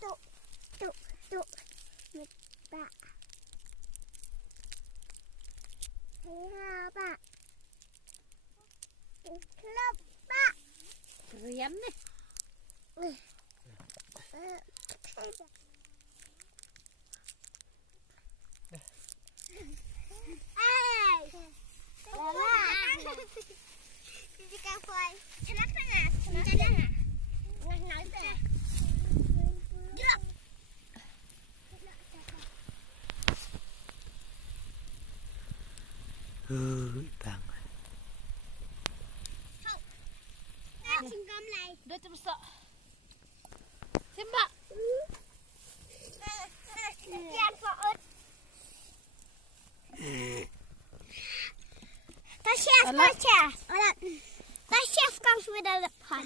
Tuh. Pak. Iya, Pak. Klub, Pak. Keren nih. Bang. Dah terbesak. Simbak. Sekian Pak. Tasya kang sudah depan.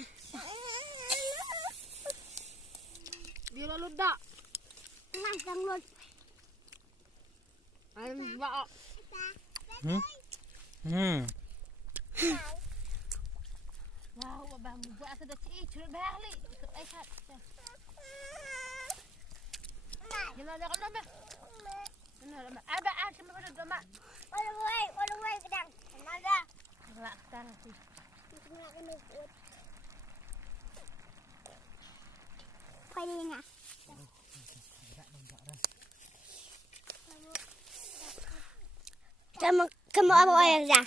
Dia lalu dak. Langsung lu. Ayam bak. Wow, abah buat aku dah cik curut balik. Ai kat. Jangan ada kalau dah. Benar, abah cuma pada doma. Waduh, gedang. Mana? Gelak tang tu. Payungnya. Kamu apa yang dah?